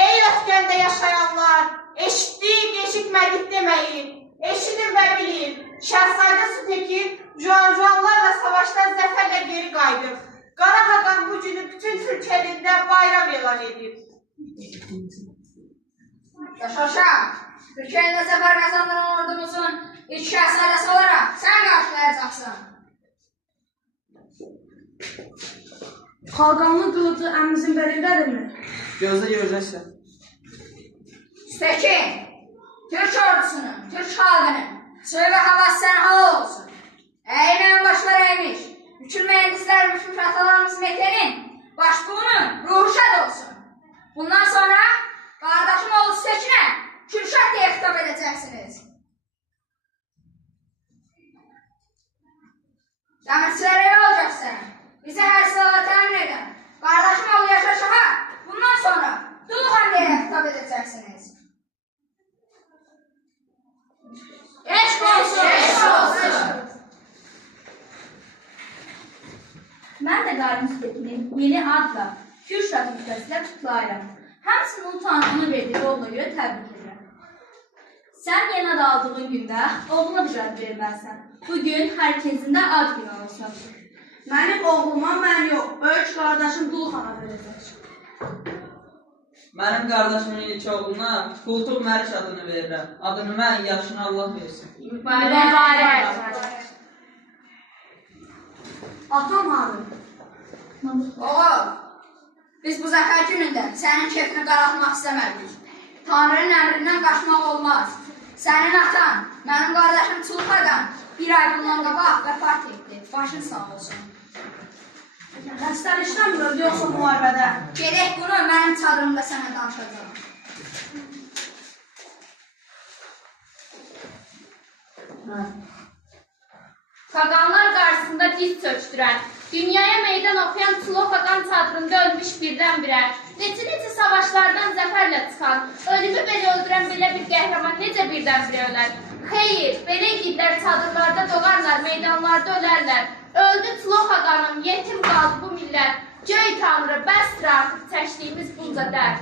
Ey öfkəndə yaşayanlar, eşitdik, eşitmədik deməyin. Eşidin və bilin, Şəhzadə Sütekin Juanlarla savaşdan zəfərlə geri qayıdıb. Qarahaqan bu günü bütün Türkiyədə bayram elan edib. Yaşaşa, Türkiyədə zəfər qazandıran ordumuzun ilk şəhzadəsi olaraq sən qarşılayacaqsın. Xaqanlı qılıcı əmimizin belindədirmi? Gözlə görəcəksən. Sütekin, Türk ordusunun, Türk xalqının suyu və havası sən hal olsun. Əymən başlar əymiş, bütün mühendislər, bütün atalarımız Mete'nin başbuğunun ruhu şad olsun. Bundan sonra qardaşım oğlu Sütekinə Kürşat diye hitap edeceksiniz. Dəmirçilərə ev olacaqsın. Bize her sırada təmin edin. Kardeşim oğlu Yaşaşaha bundan sonra Duluhan diye hitap edeceksiniz. Eşq olsun! Eşq olsun! Mən də qardaşım Sütekini yeni adla Kürşat müstəsilə kutlayıram. Həmçinin Tanrının verdiyi rolla görə təbrik edirəm. Sən yeni ad aldığın gündə oğluna bir ad verməlisən. Bugün hər kəsin də ad günü olsun. Mənim oğluma mən yox, böyük qardaşım Dulxana verəcək. Mənim qardaşımın ilk oğluna Qultuq Məriş adını verirəm. Adını mən, yaşını Allah versin. Mübarək! Atam hanı? Oğul, biz bu zəfər günündə sənin keyfini qaraltmaq istəmədik. Tanrının əmrindən qaçmaq olmaz. Sənin atan, mənim qardaşım Çulxadan bir ay bundan qabaq vəfat etdi. Başın sağ olsun. Xəstəlikdən mi öldü yoxsa müharibədə? Gedək bunu mənim çadırımda sənə danışacağım. Xaqanlar qarşısında diz çökdürən, dünyaya meydan oxuyan Çulov Xaqan çadırında ölmüş birdən-birə, neçə savaşlardan zəfərlə çıxan, ölümü belə öldürən belə bir qəhrəman necə birdən-birə ölər? Xeyr, belə igidlər çadırlarda doğarlar, meydanlarda ölərlər. Öldü Çulov Xaqanım, yetim qaldı bu millət. Göy Tanrı, bəsdir artıq çəkdiyimiz bunca dərd.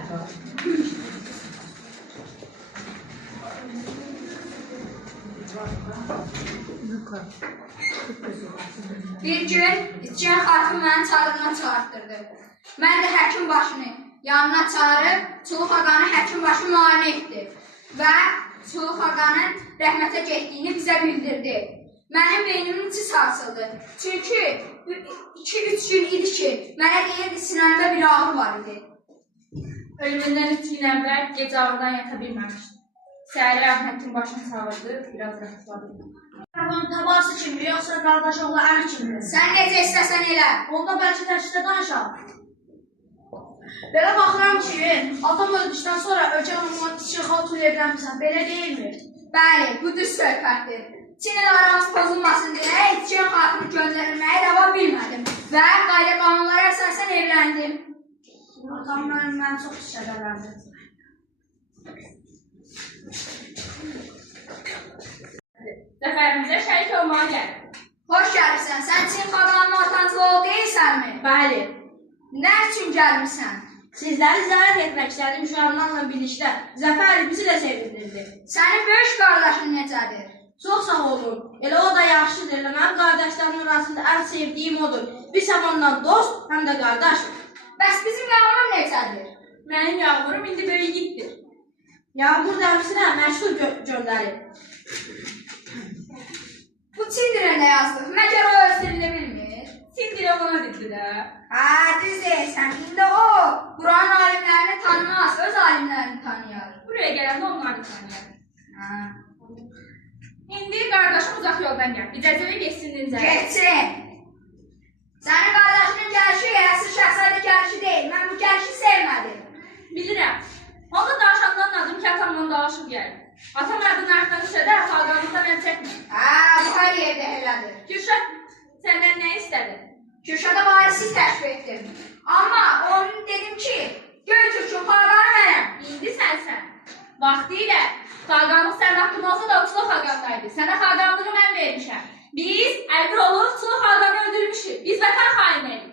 Bir gün İçkən xatım məni çadırına çağırtdırdı. Mən də həkim başını yanına çağırıb Çulux Xaqanı həkim başı müayinə etdi və Çulux Xaqanın rəhmətə getdiyini bizə bildirdi. Mənim beynimin içi sarsıldı. Çünki 2-3 gün idi ki, mənə deyirdi sinəmdə bir ağrı var idi. Ölümündən 3 gün əvvəl gecə ağrıdan yata bilməmişdi. Səhərlər həkim başını çağırdı, biraz rahatladı. Onun tabası kimdir, yoxsa qardaş oğlu əmi kimdir? Sən necə istəsən elə. Onda bəlkə təşkilə danışaq. Belə baxıram ki, atam öldükdən sonra ölkə onunla içki xaltun evlənmirsən, belə deyilmi? Bəli, bu düz söhbətdir. Çin ilə aramız pozulmasın deyə İçkən xatını göndərilməyə rava bilmədim və qayda qanunlara əsasən evləndim. Atam mən çox şəkərlərdi. Zəfərimizə şərik olmağa gəlir. Hoş gəlirsən, sən Çin xaqanının atancılı oğlu deyilsənmi? Bəli. Nə üçün gəlmirsən? Sizləri ziyarət etmək istədim Juanlarla birlikdə. Zəfər bizi də sevindirdi. Sənin böyük qardaşın necədir? Çox sağ olun. Elə o da yaxşıdır. Elə mənim qardaşlarımın arasında ən sevdiyim odur. Biz ondan dost, həm də qardaş. Bəs bizim Yağmur necədir? Mənim yağmurum indi böyük igiddir. Yağmur dəmisinə məşğul göndərib. Bu Çin dilində yazdıq. Məgər o öz dilini bilmir? Çin dili ona dildi də. Hə, düz deyirsən. İndi o buranın alimlərini tanımaz, öz alimlərini tanıyar. Buraya gələndə onları da tanıyar. Hə. İndi qardaşım uzaq yoldan gəl. İcazəyə geçsin dincəl. Geçsin. Sənin qardaşının gəlişi əsl şəhzadə gəlişi deyil. Mən bu gəlişi sevmədim. Bilirəm. Onda danışanların adım ki, atamla dalaşıb gəlir. Atam adını artdan düşədə xalqanlıqdan əl çəkmir. Hə, bu hər yerdə elədir. Kürşat, səndən nə istədi? Kürşada varisi təşbih etdim. Amma onun dedim ki, göy Türk'ün xalqanı mənəm. İndi sənsən. Vaxtilə xalqanlıq sənin haqqın olsa da Çulov xalqandaydı. Sənə xalqanlığı mən vermişəm. Biz əmr olub Çulov xalqanı öldürmüşük. Biz vətən xainiyik.